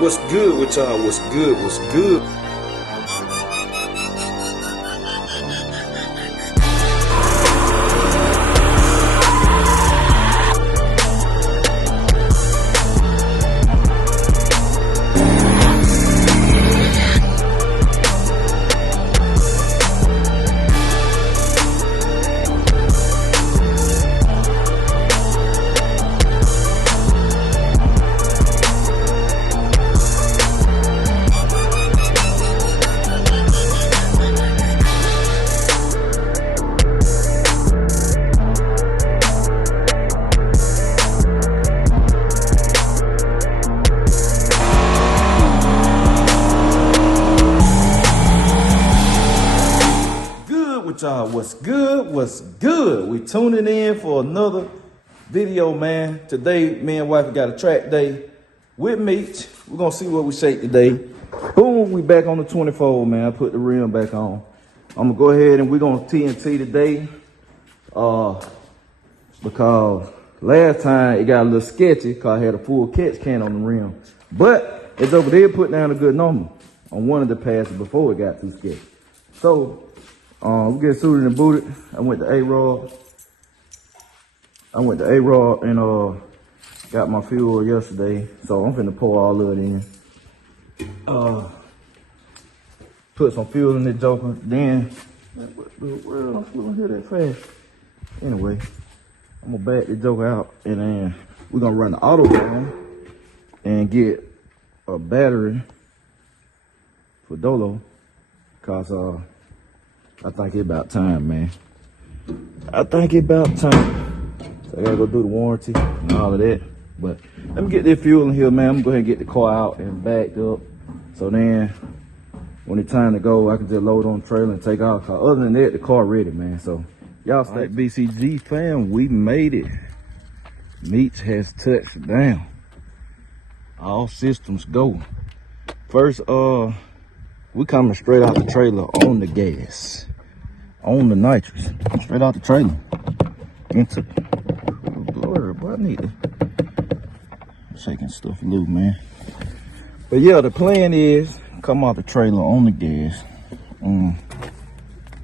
What's good with y'all? What's good? What's good? Y'all, what's good? What's good? We tuning in for another video, man. Today, me and wife got a track day with MEECH. We're gonna see what we shake today. Boom, we back on the 24, man. I put the rim back on. I'm gonna go ahead and we're gonna TNT today. Because last time it got a little sketchy because I had a full catch can on the rim. But it's over there put down a good number on one of the passes before it got too sketchy. So we get suited and booted. I went to A-Rod. And got my fuel yesterday. So I'm finna pour all of it in. Put some fuel in the joker. Then, where else we gonna hit that fast? Anyway, I'm gonna back the joker out and then we're gonna run the auto down and get a battery for Dolo. Cause I think it's about time, man. I think it's about time. So I gotta go do the warranty and all of that. But let me get this fuel in here, man. I'm gonna go ahead and get the car out and backed up. So then when it's time to go, I can just load on the trailer and take off. Cause other than that, the car ready, man. So y'all stay BCG fam, we made it. MEECH has touched down. All systems go. First, we coming straight out the trailer on the gas, on the nitrous, straight out the trailer. Into blur, but I need to shaking stuff loose, man. But yeah, the plan is come out the trailer on the gas,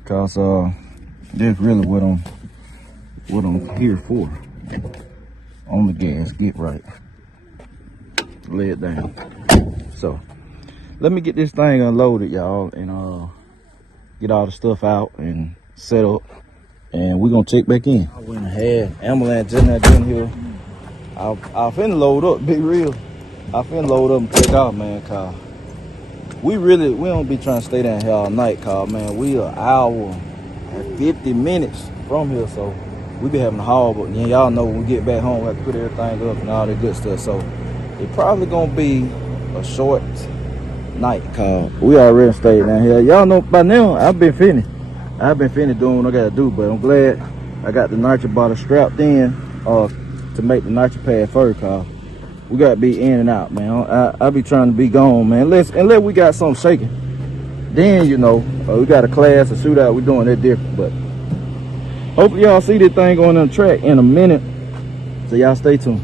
cause that's really what I'm here for. On the gas, get right, lay it down. So let me get this thing unloaded, y'all, and get all the stuff out and set up, and we're gonna check back in. I went ahead, ambulance just not in here. I finna load up, be real. I finna load up and take off, man, cause we don't be trying to stay down here all night, cause man, we an hour and 50 minutes from here, so we be having a haul, but yeah, y'all know when we get back home, we have to put everything up and all that good stuff, so it probably gonna be a short night, cause we already stayed down here. Y'all know by now I've been finished doing what I gotta do, but I'm glad I got the nitro bottle strapped in to make the nitro pad first, cause we gotta be in and out, man. I be trying to be gone, man, unless we got something shaking, then you know, we got a class or shootout, we doing that different. But hopefully y'all see this thing going on the track in a minute, so y'all stay tuned.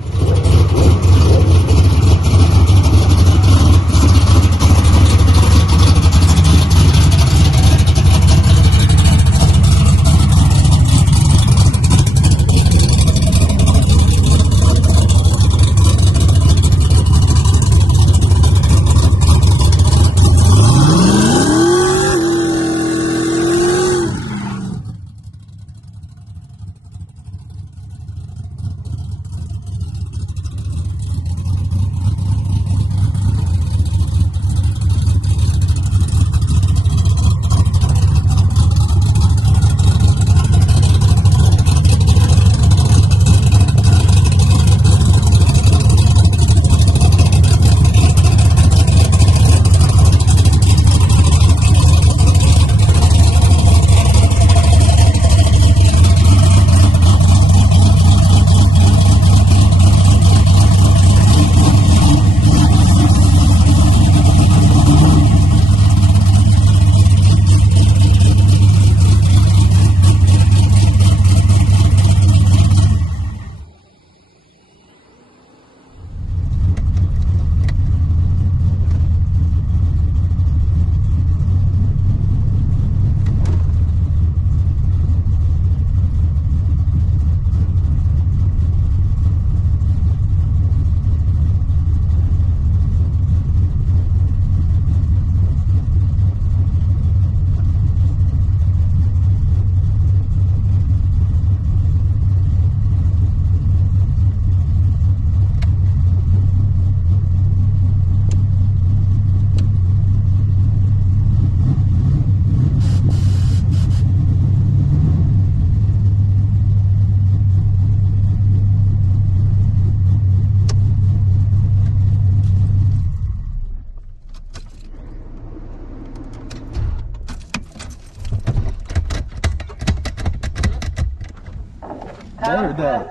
battery died.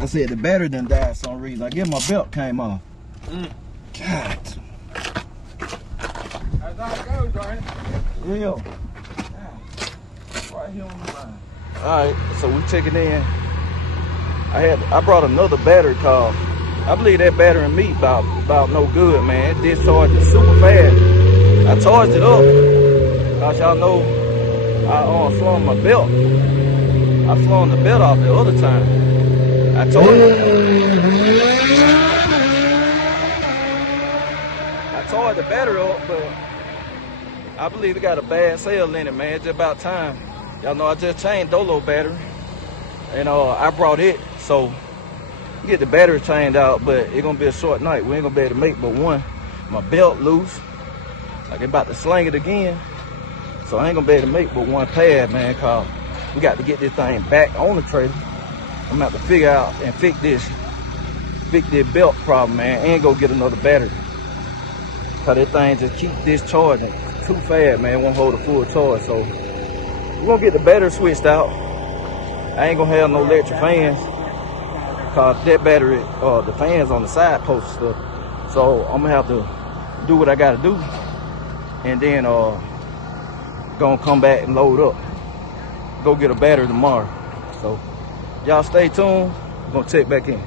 I said the battery done died for some reason. I guess my belt came off. God. That's how it goes, right? Yeah. Right here on the line. Alright, so we check it in. I brought another battery call. I believe that battery in MEECH about no good, man. It discharged it super fast. I charged it up. Cause y'all know I slung my belt. I slung the belt off the other time. I charged the battery up, but I believe it got a bad cell in it, man. It's just about time. Y'all know I just changed Dolo battery, and I brought it, so get the battery changed out, but it's gonna be a short night. We ain't gonna be able to make but one. My belt loose. Like about to sling it again, so I ain't gonna be able to make but one pad, man. Cause we got to get this thing back on the trailer. I'm gonna have to figure out and fix this belt problem, man, and go get another battery. Cause this thing just keep discharging too fast, man. It won't hold a full charge, so we're gonna get the battery switched out. I ain't gonna have no electric fans, cause that battery, the fans on the side post and stuff. So I'm gonna have to do what I gotta do, and then gonna come back and load up. Go get a battery tomorrow. So y'all stay tuned. We're gonna check back in.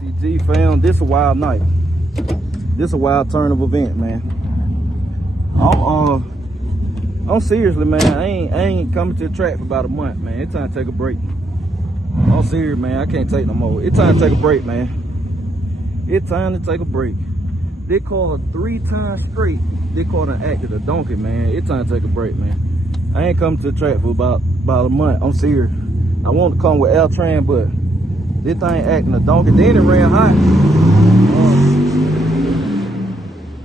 BCG fam, this a wild night. This a wild turn of event, man. I'm seriously, man. I ain't coming to the track for about a month, man. It's time to take a break. I'm serious, man. I can't take no more. It's time to take a break, man. It's time to take a break. They called 3 times straight. They called and acted a donkey, man. It's time to take a break, man. I ain't coming to the track for about a month. I'm serious. I want to come with L-Tran, but this thing acting a donkey. Then it ran hot.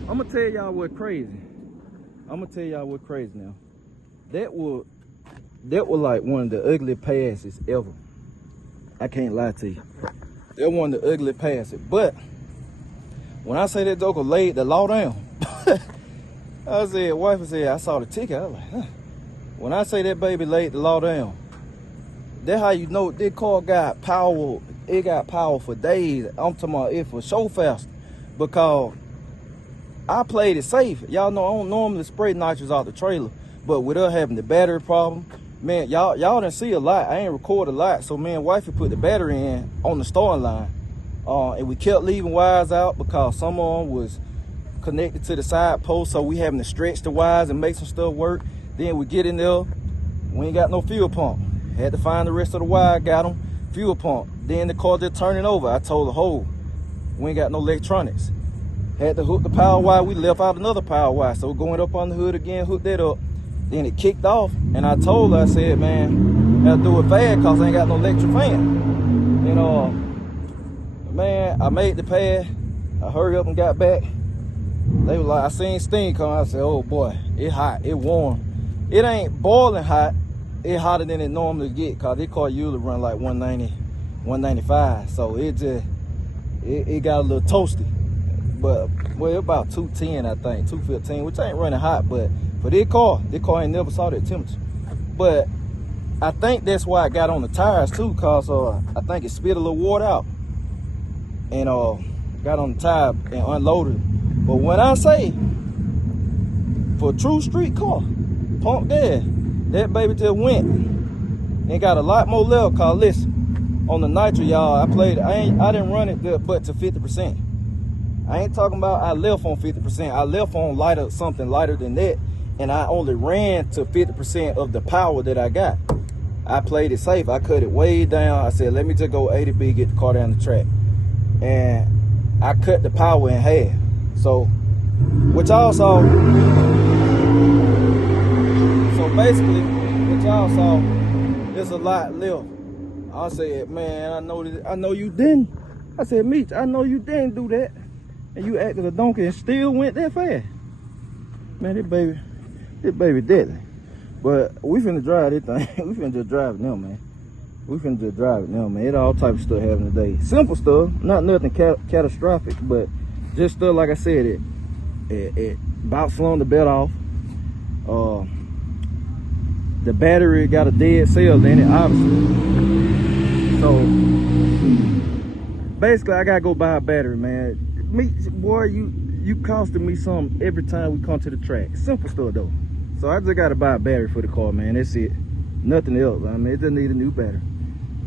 I'm gonna tell y'all what crazy. Now. That was like one of the ugly passes ever. I can't lie to you. That one of the ugly passes. But when I say that joker laid the law down, I said, wife said, I saw the ticket. I was like, huh. When I say that baby laid the law down, that's how you know this car got power. It got power for days. I'm talking about it for so fast, because I played it safe. Y'all know I don't normally spray nitrous out the trailer, but with her having the battery problem, man, y'all didn't see a lot. I ain't record a lot, so me and wifey put the battery in on the starting line, and we kept leaving wires out because some of them was connected to the side post, so we having to stretch the wires and make some stuff work. Then we get in there, we ain't got no fuel pump. Had to find the rest of the wire, got them, fuel pump. Then the car just turning over. I told the whole, we ain't got no electronics. Had to hook the power wire. We left out another power wire. So going up on the hood again, hooked that up. Then it kicked off. And I told her, I said, man, I gotta do it fast because I ain't got no electric fan. And man, I made the pad. I hurried up and got back. They were like, I seen steam come. I said, oh boy, it hot, it warm. It ain't boiling hot. It hotter than it normally get because this car usually run like 190, 195. So it just, it got a little toasty. But, well, about 210, I think, 215, which ain't running hot. But for this car ain't never saw that temperature. But I think that's why I got on the tires too, because I think it spit a little water out. And got on the tire and unloaded. But when I say, for a true street car, pump gas, that baby just went and got a lot more level. Cause listen, on the nitro, y'all, I didn't run it but to 50%. I ain't talking about I left on 50%. I left on something lighter than that, and I only ran to 50% of the power that I got. I played it safe. I cut it way down. I said, let me just go 80B, get the car down the track. And I cut the power in half. So, what y'all saw, so basically, what y'all saw, there's a lot left. I said, man, I know you didn't. I said, Meech, I know you didn't do that. And you acted a donkey and still went that fast. Man, this baby deadly. But we finna drive this thing. We finna just drive it now, man. We finna just drive it now, man. It all type of stuff happening today. Simple stuff, not nothing catastrophic, but just stuff, like I said, it about slowing the belt off. The battery got a dead cell in it, obviously. So basically, I gotta go buy a battery, man. Boy, you costing me something every time we come to the track. Simple stuff though. So I just gotta buy a battery for the car, man. That's it. Nothing else. I mean, it just need a new battery.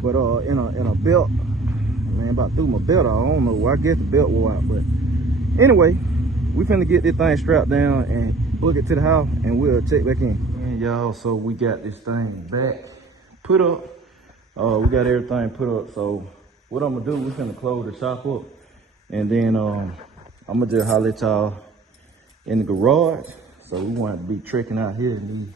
But in a belt, man, about threw my belt out. I don't know why. I guess the belt wore out. But anyway, we finna get this thing strapped down and book it to the house, and we'll check back in. And y'all, so we got this thing back put up. We got everything put up. So what I'm gonna do, we finna close the shop up, and then I'm gonna just holler at y'all in the garage. So we want to be trekking out here in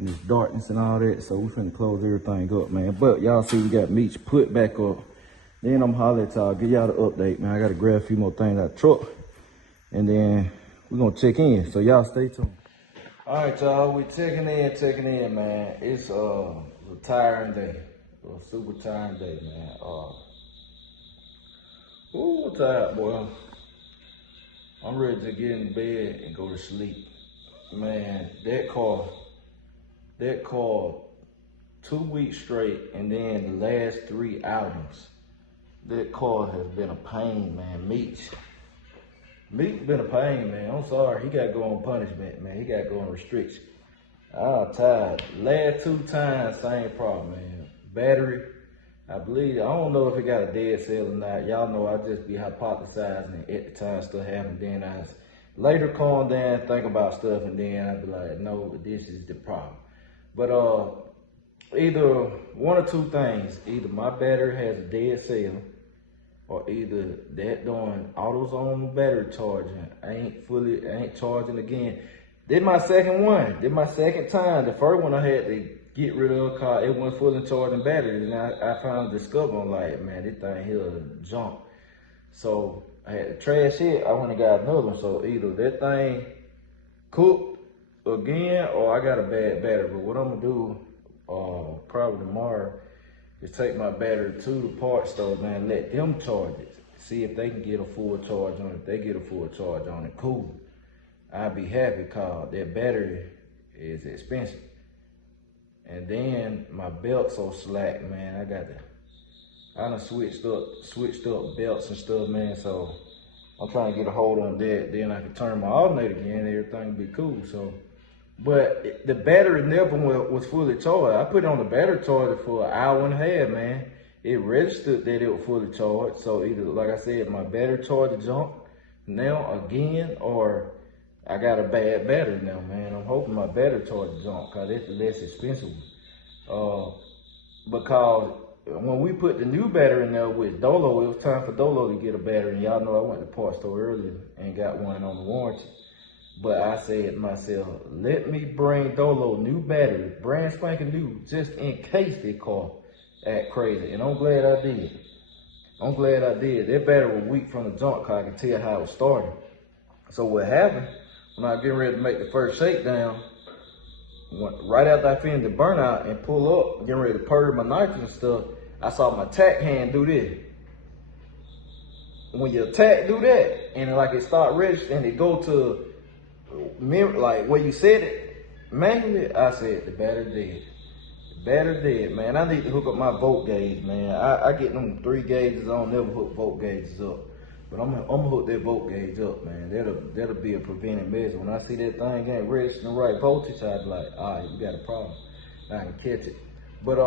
this darkness and all that. So we finna close everything up, man. But y'all see we got MEECH put back up. Then I'm holler at y'all, give y'all the update, man. I gotta grab a few more things out of the truck, and then we're gonna check in. So y'all stay tuned. All right, y'all, we checking in, man. It's a tiring day, a super tiring day, man. Ooh, tired, boy. I'm ready to get in bed and go to sleep. Man, that car 2 weeks straight, and then the last 3 outings, that car has been a pain, man. MEECH been a pain, man. I'm sorry, he got to go on punishment, man. He got to go on restriction. I'm tired. Last 2 times, same problem, man. Battery, I don't know if it got a dead cell or not. Y'all know I just be hypothesizing, and at the time stuff happened. Then I later calm down, think about stuff, and then I'd be like, no, this is the problem. But either one or two things. Either my battery has a dead cell, or either that doing AutoZone battery charging ain't charging again. This my second one. This my second time. The first one I had to get rid of a car, it wasn't fully charging battery. And I found discovered, I'm like, man, this thing here junk. So I had to trash it. I went and got another one. So either that thing cooked again, or I got a bad battery. But what I'm gonna do probably tomorrow is take my battery to the parts store, man, let them charge it. See if they can get a full charge on it. If they get a full charge on it, cool. I'll be happy, cause that battery is expensive. And then my belt's so slack, man. I done switched up belts and stuff, man. So I'm trying to get a hold on that. Then I can turn my alternator again, everything will be cool. So, but the battery never was fully charged. I put it on the battery charger for an hour and a half, man. It registered that it was fully charged. So either, like I said, my battery charger jumped now again, or I got a bad battery now, man. I'm hoping my battery charger jumped, cause it's the less expensive one. Because when we put the new battery in there with Dolo, it was time for Dolo to get a battery. And y'all know I went to the parts store earlier and got one on the warranty. But I said to myself, let me bring Dolo new battery, brand spanking new, just in case they car act crazy. And I'm glad I did. I'm glad I did. That battery was weak from the jump car. I could tell how it was starting. So what happened, when I was getting ready to make the first shakedown, right after I finished the burnout and pull up, getting ready to purge my nitrogen and stuff, I saw my tack hand do this. When your tack do that, and like it start registering, it go to like where you said it manually, I said the battery dead. The battery dead, man. I need to hook up my volt gauge, man. I get them 3 gauges. I don't never hook volt gauges up, but I'm gonna hook that volt gauge up, man. That'll be a preventive measure. When I see that thing ain't registering the right voltage, I'd be like, all right, you got a problem. I can catch it. But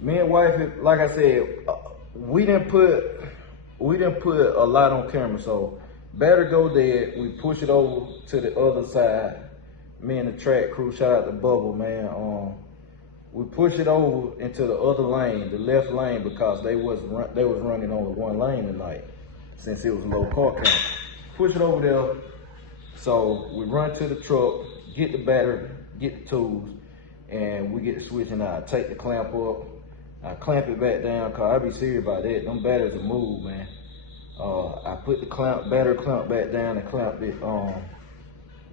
me and wife, like I said, we didn't put a lot on camera, so. Battery go dead, we push it over to the other side. Me and the track crew, shout out to Bubble, man. We push it over into the other lane, the left lane, because they was running only one lane tonight, since it was a low car count. Push it over there, so we run to the truck, get the battery, get the tools, and we get the switch, and I take the clamp up, I clamp it back down, cause I be serious about that. Them batteries will move, man. I put the battery clamp back down and clamped it.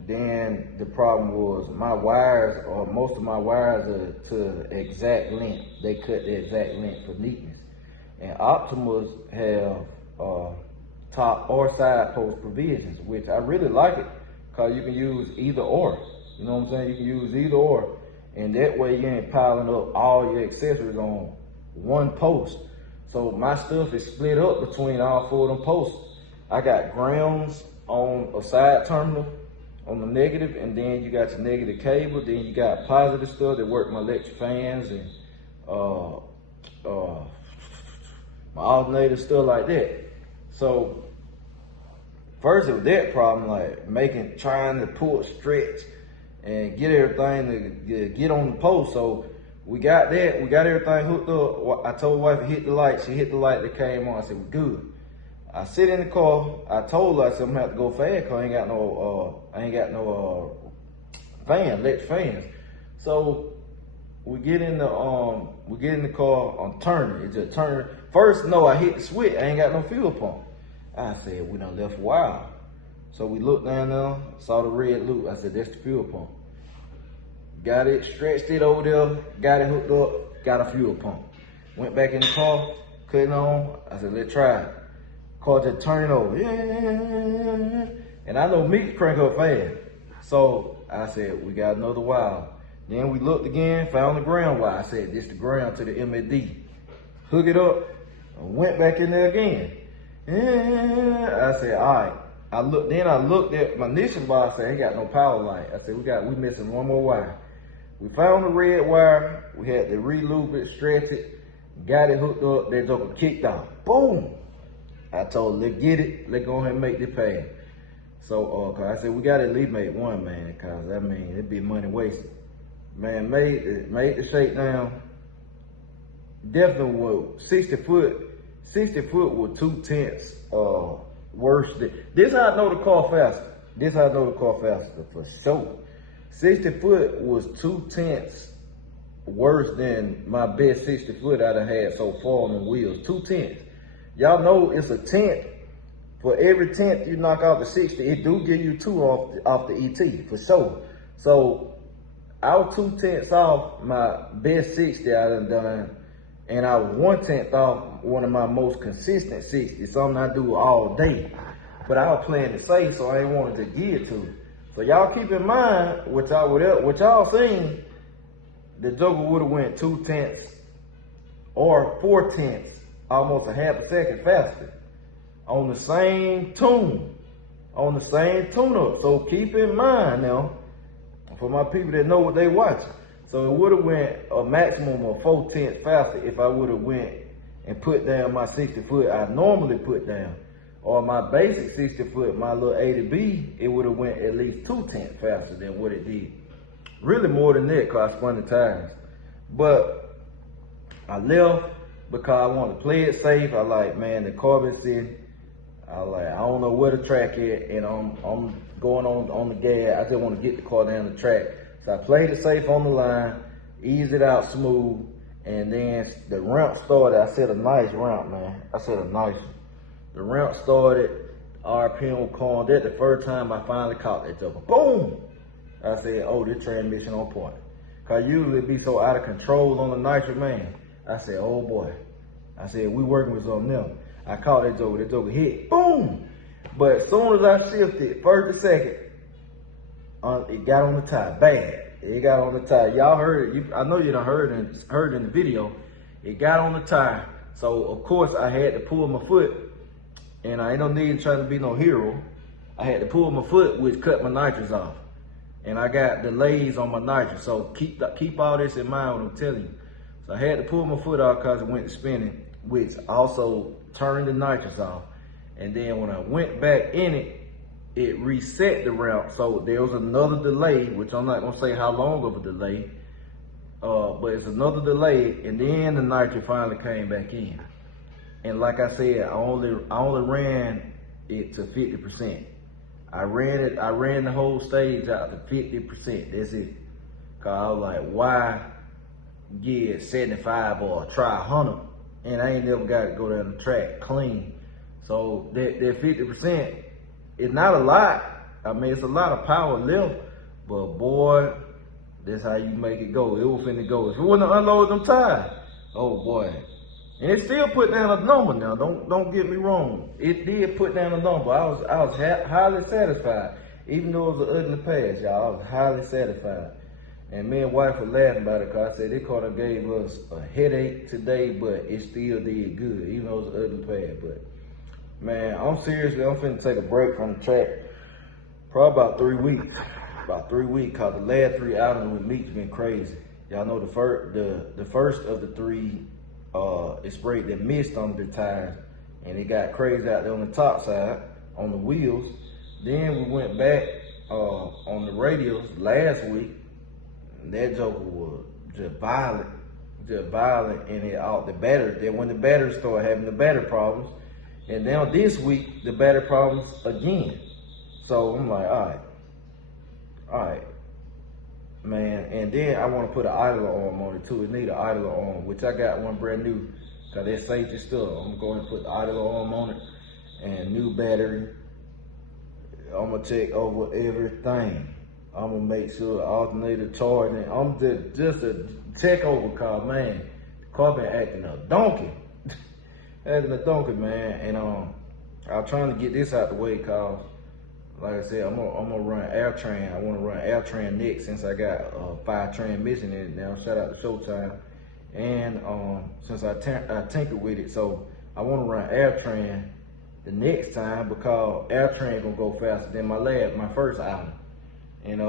Then the problem was my wires, or most of my wires, are to exact length. They cut the exact length for neatness. And Optimus have top or side post provisions, which I really like it, because you can use either or. You know what I'm saying? You can use either or. And that way you ain't piling up all your accessories on one post. So my stuff is split up between all 4 of them posts. I got grounds on a side terminal on the negative, and then you got your negative cable. Then you got positive stuff that work my electric fans and my alternator, stuff like that. So first it was that problem, like trying to pull, stretch, and get everything to get on the post. So we got that. We got everything hooked up. I told wife to hit the light. She hit the light that came on. I said, we're good. I sit in the car. I told her, I said, I'm gonna have to go fast, cause I ain't got no electric fans. So we get in the car. I'm turning. It just turned. First, no, I hit the switch. I ain't got no fuel pump. I said, we done left a while. So we looked down there, saw the red loop. I said, that's the fuel pump. Got it, stretched it over there, got it hooked up, got a fuel pump. Went back in the car, cut it on. I said, let's try it. Car just turn it over. Yeah. And I know MEECH crank up fast. So I said, we got another while. Then we looked again, found the ground wire. I said, this the ground to the MAD. Hook it up, and went back in there again. Yeah. I said, all right. I looked at my ignition bar. I said, ain't got no power line. I said, we missing one more wire. We found the red wire. We had to re-lube it, stretch it, got it hooked up. That joker kicked out. Boom. I told her, let's get it. Let's go ahead and make the pass. So, cause I said, we got to at least make one, man, cause I mean, it'd be money wasted. Man, made the shakedown. Definitely was 60 foot with 2/10 worse than, this how I know the car faster. For sure. 60 foot was 2/10 worse than my best 60 foot I'd have had so far on the wheels. 2/10. Y'all know it's a 10th. For every 10th you knock out the 60, it do give you 2 off the ET, for sure. So I was 2/10 off my best 60 I done, and I was 1/10 off one of my most consistent 60, something I do all day. But I was playing it safe, so I ain't wanted to give to it. So y'all keep in mind, what y'all seen, the Joker would have went 2/10 or 4/10, almost a half a second faster on the same tune up. So keep in mind now, for my people that know what they watching. So it would have went a maximum of 4/10 faster if I would have went and put down my 60 foot I normally put down. Or my basic 60 foot, my little 80B, it would have went at least 2/10 faster than what it did. Really more than that, cause I spun the tires. But I left, because I want to play it safe. I like, man, the carbon sitting. I don't know where the track is, and I'm going on the gas. I just want to get the car down the track. So I played it safe on the line, eased it out smooth, and then the ramp started. I said a nice ramp, man. I said a nice one. The ramp started, RPM was calm. That's the first time I finally caught that joker. Boom! I said, oh, this transmission on point. Cause usually it be so out of control on the nitro, man. I said, oh boy. I said, we working with something else. I caught that joker hit, boom. But as soon as I shifted, first to second, it got on the tire, bad. It got on the tire. Y'all heard it, I know you done heard in the video. It got on the tire. So of course I had to pull my foot, and I ain't no need trying to be no hero. I had to pull my foot, which cut my nitrous off. And I got delays on my nitrous. So keep all this in mind when I'm telling you. So I had to pull my foot off because it went spinning, which also turned the nitrous off. And then when I went back in it, it reset the route. So there was another delay, which I'm not gonna say how long of a delay, but it's another delay, and then the nitrous finally came back in. And like I said, I only ran it to 50%. I ran the whole stage out to 50%. That's it. Cause I was like, why get 75 or try 100? And I ain't never got to go down the track clean. So that 50% is not a lot. I mean, it's a lot of power left, but boy, that's how you make it go. It was finna go. If it wouldn't unload them tires, oh boy. And it still put down a number now. Don't get me wrong. It did put down a number. I was highly satisfied. Even though it was an ugly pass, y'all, I was highly satisfied. And me and wife were laughing about it because I said this car done gave us a headache today, but it still did good, even though it was an ugly pass. But man, I'm finna take a break from the track. Probably about 3 weeks. About 3 weeks, cause the last 3 outings with MEECH been crazy. Y'all know the first of the 3, it sprayed the mist on the tires, and it got crazy out there on the top side, on the wheels. Then we went back on the radials last week. That joker was just violent, and it out the battery. Then when the battery started having the battery problems, and now this week the battery problems again. So I'm like, all right, man. And then I want to put an idler arm on it too. It need an idler arm, which I got one brand new, cause that's safety stuff. I'm going to put the idler arm on it and new battery. I'm gonna check over everything. I'm gonna make sure the alternator charging. I'm just a check over car, man. The car been acting a donkey. Acting a donkey, man. And I'm trying to get this out the way, cause like I said, I'm gonna run Airtrain. I wanna run Airtrain next, since I got 5 transmission in it now. Shout out to Showtime. And since I tinkered with it, so I wanna run Airtrain the next time, because Airtrain gonna go faster than my first album. And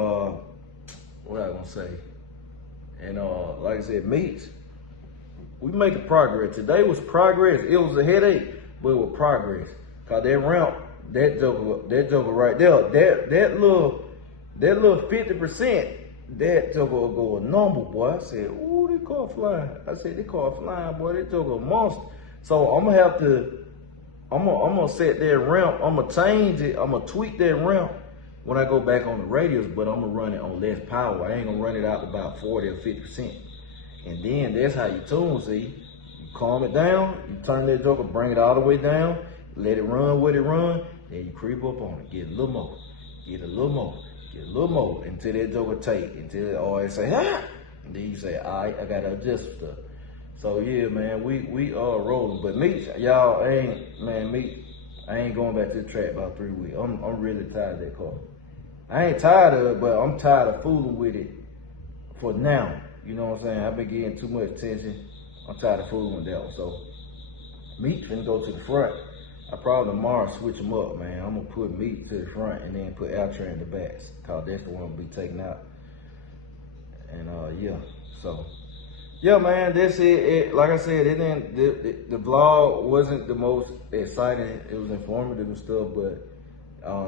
what I gonna say? And like I said, MEECH, we making progress. Today was progress. It was a headache, but it was progress. Cause that ramp, that joker right there, that little 50%, that joker will go a number, boy. I said, ooh, this car flying. I said, this car flying, boy. That joker a monster. So I'm gonna set that ramp. I'm gonna change it. I'm gonna tweak that ramp when I go back on the radios, but I'm gonna run it on less power. I ain't gonna run it out to about 40 or 50%. And then that's how you tune, see? You calm it down, you turn that joker, bring it all the way down, let it run what it run, then you creep up on it, get a little more, get a little more, get a little more, until that joker take, until it always say, ah! And then you say, all right, I gotta adjust stuff. So yeah, man, we are rolling. But MEECH, y'all, MEECH, I ain't going back to the track about 3 weeks. I'm really tired of that car. I ain't tired of it, but I'm tired of fooling with it for now. You know what I'm saying? I've been getting too much attention. I'm tired of fooling with that one. So MEECH finna go to the front. I probably tomorrow switch them up, man. I'm gonna put MEECH to the front and then put Airtrain in the back, cause that's the one I'll be taking out. And yeah, so yeah, man, that's it. Like I said, it didn't. The vlog wasn't the most exciting. It was informative and stuff, but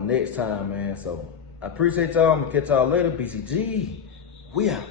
next time, man. So I appreciate y'all. I'm gonna catch y'all later. BCG, we out.